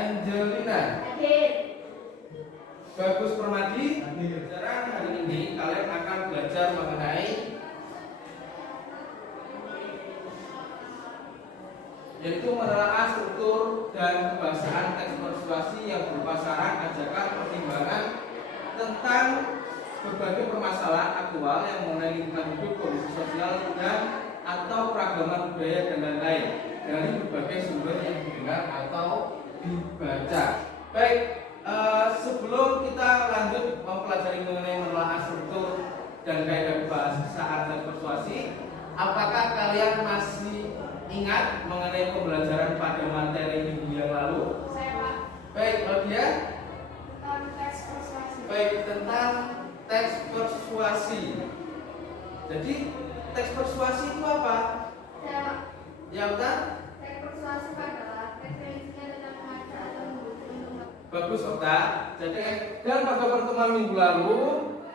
Angelina. Hadir. Bagus Permadi. Pelajaran hari ini kalian akan belajar mengenai yaitu menelaah struktur dan kebahasaan teks persuasi yang berupa saran, ajakan, pertimbangan tentang berbagai permasalahan aktual yang mengenai lingkungan hidup, kondisi sosial dan atau keragaman budaya dan lain-lain dari berbagai sumber yang didengar atau dibaca. Baik, sebelum kita lanjut mempelajari mengenai menelaah struktur dan kaidah kebahasaan dan persuasi, apakah kalian masih ingat mengenai pembelajaran pada materi minggu yang lalu? Saya Pak. Baik, Claudia. Tentang teks persuasi. Baik, tentang teks persuasi. Jadi, teks persuasi itu apa? Saya Pak. Ya, udah? Teks persuasi adalah teks yang isinya tentang mengajak atau mendukung. Bagus, Okta. Jadi, dan pada pertemuan minggu lalu,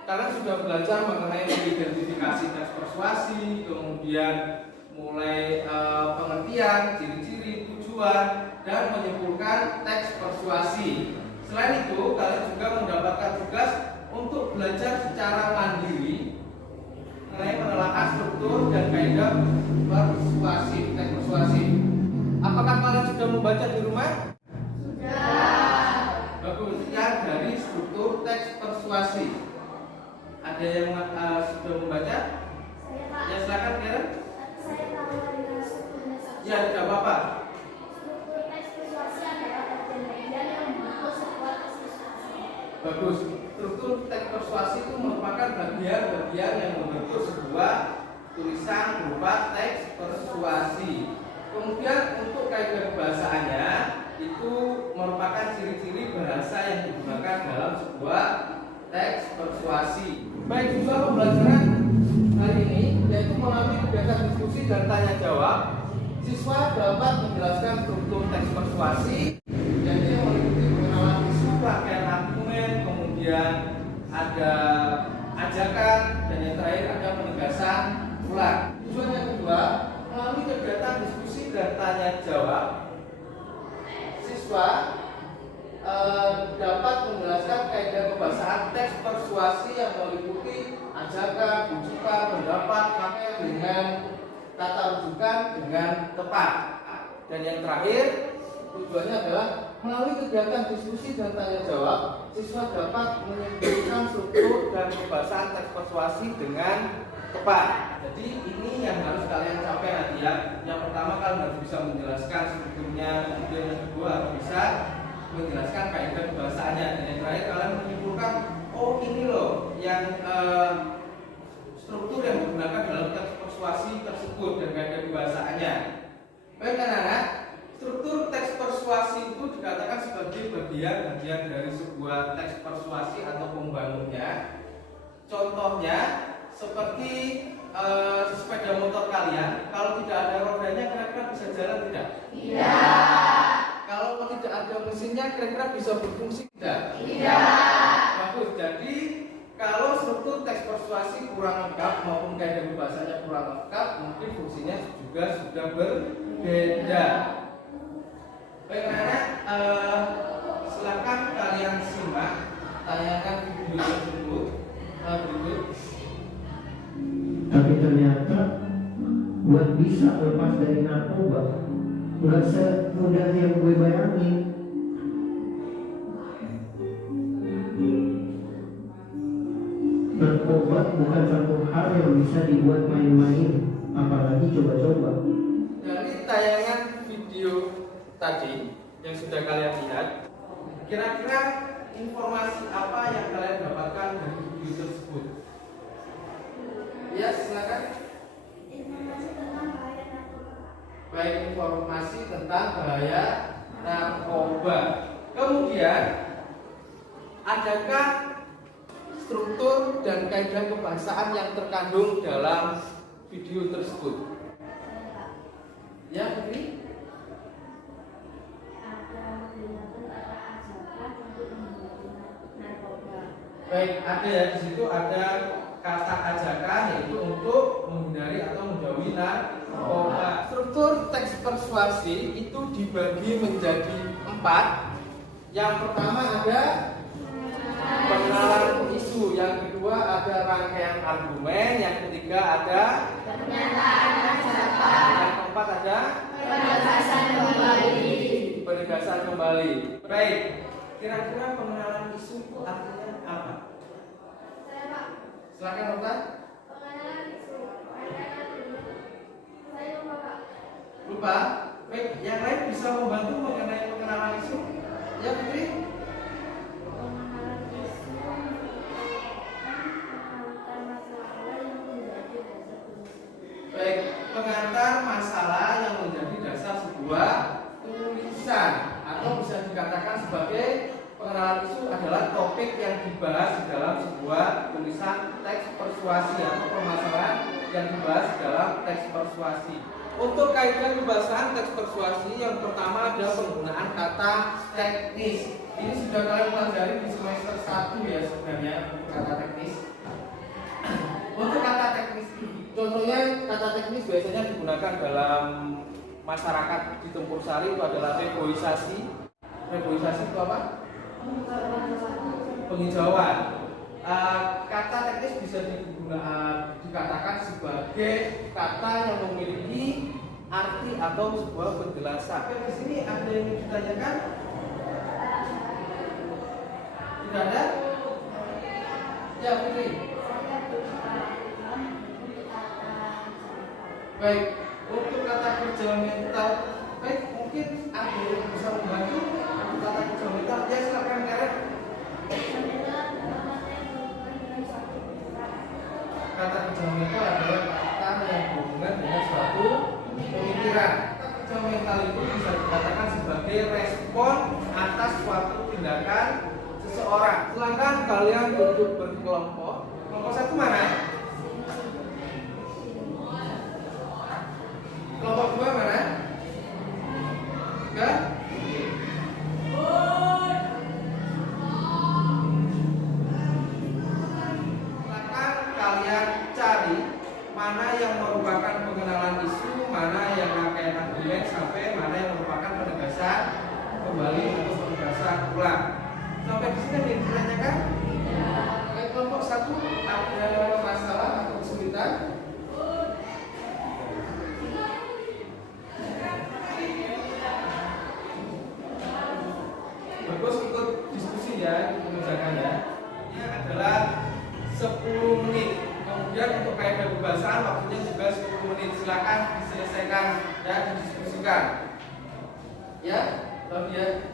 kalian sudah belajar mengenai identifikasi teks persuasi, kemudian mulai pengertian, ciri-ciri, tujuan, dan menyimpulkan teks persuasi. Selain itu, kalian juga mendapatkan tugas untuk belajar secara mandiri mengenai menelaah struktur dan kaidah persuasi, teks persuasi. Apakah kalian sudah membaca di rumah? Sudah. Bagus, yang dari struktur teks persuasi. Ada yang sudah membaca? Saya Pak. Ya, silakan, Karen. Saya tahu dengan strukturnya saja. Ya, tidak apa-apa. Struktur teks persuasi adalah bagian-bagian yang membentuk sebuah teks persuasi. Bagus. Struktur teks persuasi itu merupakan bagian-bagian yang membentuk sebuah tulisan berupa teks persuasi. Kemudian untuk kaidah kebahasaannya itu merupakan ciri-ciri bahasa yang digunakan dalam sebuah teks persuasi. Baik, juga pembelajaran hari ini yaitu melalui kegiatan diskusi dan tanya jawab, siswa dapat menjelaskan struktur teks persuasi dan dia meliputi pengenalan isu, rangkaian argumen, kemudian ada ajakan, dan yang terakhir ada penegasan ulang. Tujuan yang kedua, melalui kegiatan diskusi dan tanya jawab, siswa dapat menjelaskan kaidah kebahasaan teks persuasi yang meliputi ajakan, rujukan, pendapat, pakai dengan kata rujukan dengan tepat. Dan yang terakhir, tujuannya adalah melalui kegiatan diskusi dan tanya jawab, siswa dapat menyimpulkan struktur dan kebahasaan teks persuasi dengan tepat. Jadi ini yang harus kalian capai nanti ya. Yang pertama kalian harus bisa menjelaskan strukturnya, kemudian yang kedua harus bisa menjelaskan kaidah kebahasaannya, dan yang terakhir kalian menyimpulkan, oh ini loh yang struktur yang digunakan dalam teks persuasi tersebut dan kaidah kebahasaannya. Baik anak-anak, struktur teks persuasi itu dikatakan sebagai bagian-bagian dari sebuah teks persuasi atau pembangunnya. Contohnya seperti sepeda motor kalian, kalau tidak ada rodanya kira-kira bisa jalan tidak? Tidak. Kalau tidak ada mesinnya kira-kira bisa berfungsi tidak? Tidak. Bagus. Jadi kalau struktur teks persuasi kurang lengkap maupun kaidah bahasanya kurang lengkap, mungkin fungsinya juga sudah berbeda. Baik anak-anak, silakan kalian simak tayangan video tersebut berikut. Tapi ternyata buat bisa lepas dari narkoba nggak semudah yang gue bayangin. Narkoba bukan satu hal yang bisa dibuat main-main, apalagi coba-coba. Dari tayangan video tadi yang sudah kalian lihat, kira-kira informasi apa yang kalian dapatkan dari video tersebut? Ya, silakan. Informasi tentang bahaya narkoba. Baik, informasi tentang bahaya narkoba. Kemudian, adakah struktur dan kaidah kebahasaan yang terkandung dalam video tersebut? Ya, Putri? Ada menggunakan kata ajakan untuk menghindari narkoba. Baik, ada ya, di situ ada kata ajakan yaitu untuk menghindari atau menjauhi narkoba. Struktur teks persuasi itu dibagi menjadi 4. Yang pertama ada pengenalan isu, yang kedua ada rangkaian argumen, yang ketiga ada Pernyataan pendapat. yang keempat ada Penegasan kembali. penegasan kembali. Baik, kira-kira pengenalan isu itu artinya apa? Saya Pak. Silakan Dokter. Pengenalan isu. Saya lupa Pak. Lupa. Baik, yang lain bisa membantu mengenai pengenalan isu? Ya, Fitri. Pengenalan isu pengantar masalah yang menjadi dasar tulisan. Baik, pengantar masalah yang menjadi dasar sebuah tulisan atau bisa dikatakan sebagai pengenalan isu adalah topik yang dibahas di dalam sebuah tulisan teks persuasi atau permasalahan yang dibahas di dalam teks persuasi. Untuk kaidah pembahasan teks persuasi yang pertama ada penggunaan kata teknis. Ini sudah kalian pelajari di semester 1 ya sebenarnya untuk kata teknis. Untuk kata teknis ini, contohnya kata teknis biasanya digunakan dalam masyarakat di Tempur Sari itu adalah reboisasi. Reboisasi itu apa? Penghijauan. Kata teknis bisa dikatakan sebagai kata yang memiliki arti atau sebuah penjelasan. Di sini ada yang ditanyakan? Tidak ada? Ya, Fitri. Baik, untuk kata kerja mental, baik mungkin ada yang bisa membantu untuk kata kerja mental. Ya, silakan Karen. Kata kerja mental adalah kata yang berhubungan dengan suatu pemikiran. Kata kerja mental itu bisa dikatakan sebagai respon atas suatu tindakan seseorang. Silakan kalian duduk berkelompok. Kelompok satu mana? Kelompok dua mana? Enggak? Silakan kalian cari mana yang merupakan pengenalan isu, mana yang rangkaian argumen, sampai mana yang merupakan penegasan kembali atau penegasan ulang. Sampai di sini ada yang ditanyakan? Kelompok satu ada masalah atau kesulitan? Bagus, ikut diskusi ya, ikut mengerjakan ya. Ini adalah 10 menit. Kemudian untuk kaidah pembahasan waktunya juga 10 menit. Silakan diselesaikan dan didiskusikan. Ya, lalu ya.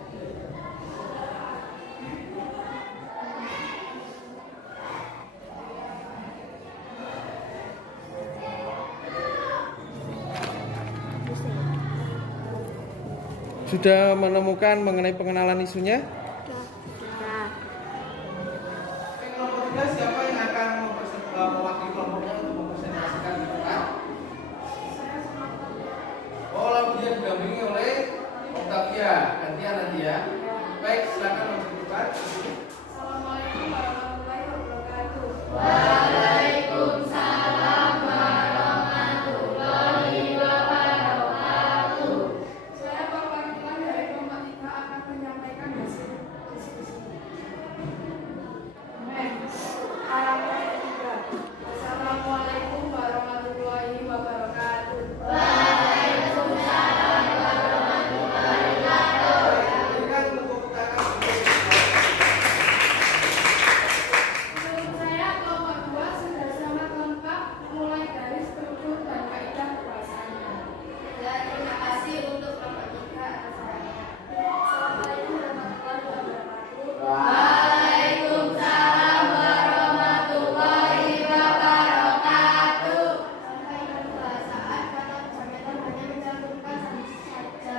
Sudah menemukan mengenai pengenalan isunya? Kelompok 3 siapa yang akan mewakili kelompoknya untuk mempresentasikan gitu kan? Oh, lalu dia didampingi oleh Octavia. Gantian nanti ya. Baik, silakan menunjukkan. Assalamualaikum warahmatullahi wabarakatuh. Waalaikumsalam warahmatullahi wabarakatuh. Saya perwakilan dari kelompok 3 akan menyampaikan hasil diskusi. Harapan ketiga. Assalamualaikum warahmatullahi wabarakatuh. Waalaikumsalam warahmatullahi wabarakatuh. Berikan tepuk tangan. Menurut saya kelompok 2 sudah sangat lengkap mulai dari struktur dan kaidah pembahasannya. Dan terima kasih untuk kelompok 3 atas sarannya. Assalamualaikum warahmatullahi wabarakatuh. Waalaikumsalam warahmatullahi wabarakatuh. Kaidah pembahasan kata kesakitan hanya mencantumkan satu saja.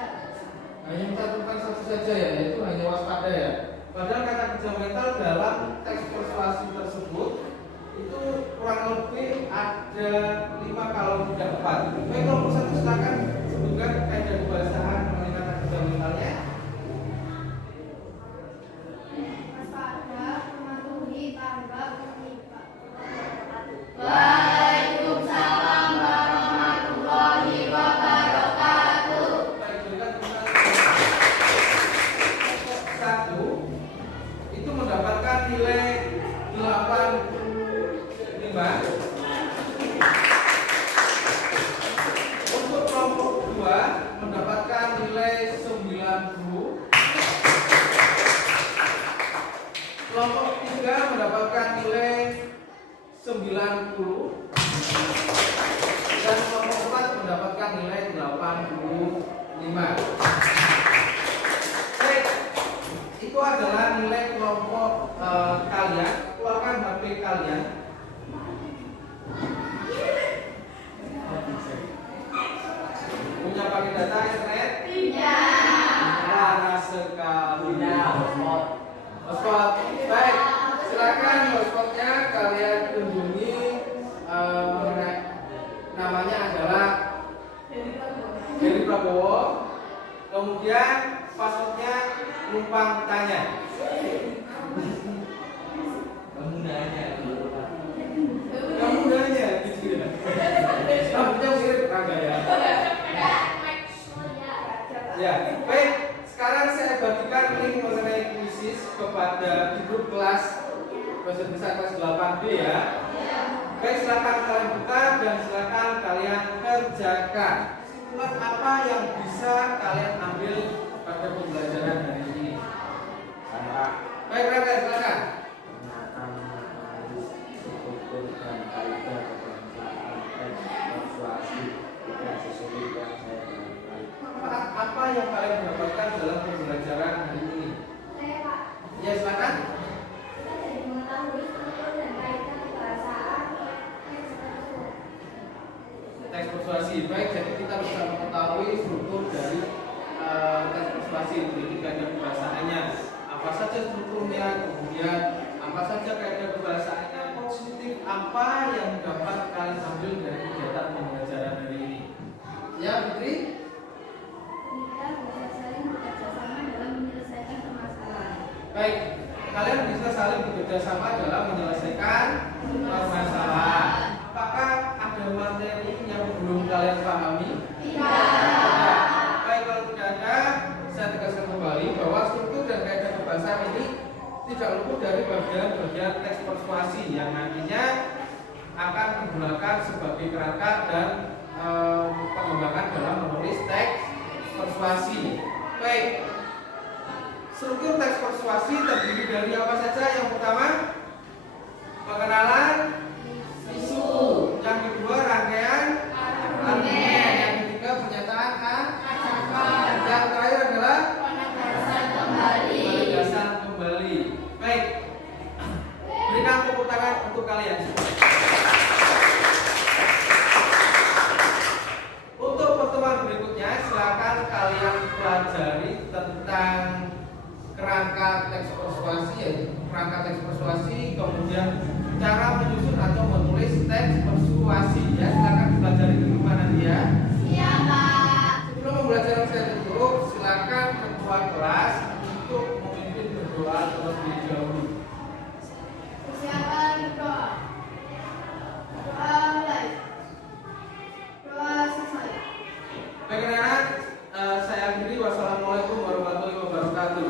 Hanya mencantumkan satu saja ya, yaitu hanya waspada ya. Padahal kata kerja mental dalam teks persuasi tersebut itu kurang lebih ada 5 kalau tidak 4. Baik, kelompok satu silakan sebutkan kaidah pembahasan mengenai kata kerja mentalnya. Waspada, mematuhi, tanggap, mengikat. Waalaikumsalam warahmatullahi wabarakatuh. Baik, berikan tepuk tangan. Kelompok satu 90 dan kelompok 4 mendapatkan nilai 85. Baik, itu adalah nilai kelompok kalian. Keluarkan HP kalian. Punya pakai data internet? Parah sekali. Hotspot. Baik, silakan hotspotnya kalian kunjungi. Namanya adalah Heri Prabowo. Kemudian passwordnya numpang tanya. Kamu nanya gitu ya. Rambutnya mirip Rangga ya. Ya, baik. Sekarang saya bagikan link mengenai kuisis kepada di grup kelas bahasa Indonesia kelas 8B ya. Baik, silakan kalian buka dan silakan kalian kerjakan. Kesimpulan apa yang bisa kalian ambil pada pembelajaran hari ini? Baik, Rangga, silakan. Apa yang kalian dapatkan dalam pembelajaran hari ini? Ya, silakan. Teks persuasi. Baik, jadi kita bisa mengetahui struktur dari teks persuasi, jadi kaidah kebahasaannya. Apa saja strukturnya, kemudian apa saja kaidah kebahasaannya, positif apa yang dapat kalian ambil dari kegiatan pembelajaran hari ini? Ya, Fitri? Baik, kalian bisa saling bekerja sama dalam menyelesaikan permasalahan. Apakah ada materi yang belum kalian pahami? Tidak. Baik, kalau tidak ada, saya tegaskan kembali bahwa struktur dan kaidah kebahasaan ini tidak luput dari bagian-bagian teks persuasi yang nantinya akan digunakan sebagai kerangka dan pengembangan dalam menulis teks persuasi. Baik. Struktur teks persuasi terdiri dari apa saja? Yang pertama, pengenalan isu. Yang kedua, rangkaian argumen. Yang ketiga, pernyataan yang terakhir adalah penegasan kembali. Baik, berikan tepuk tangan untuk kalian. Untuk pertemuan berikutnya, silakan kalian pelajari tentang kerangka teks persuasi, yaitu kerangka teks persuasi, kemudian cara menyusun atau menulis teks persuasi. Ya, silakan pelajari di rumah nanti ya. Sebelum pembelajaran saya tutup, silakan ketua kelas untuk memimpin berdoa terlebih dahulu. Persiapan berdoa. Doa mulai. Doa selesai. Baik anak-anak, saya akhiri. Wassalamualaikum warahmatullahi wabarakatuh.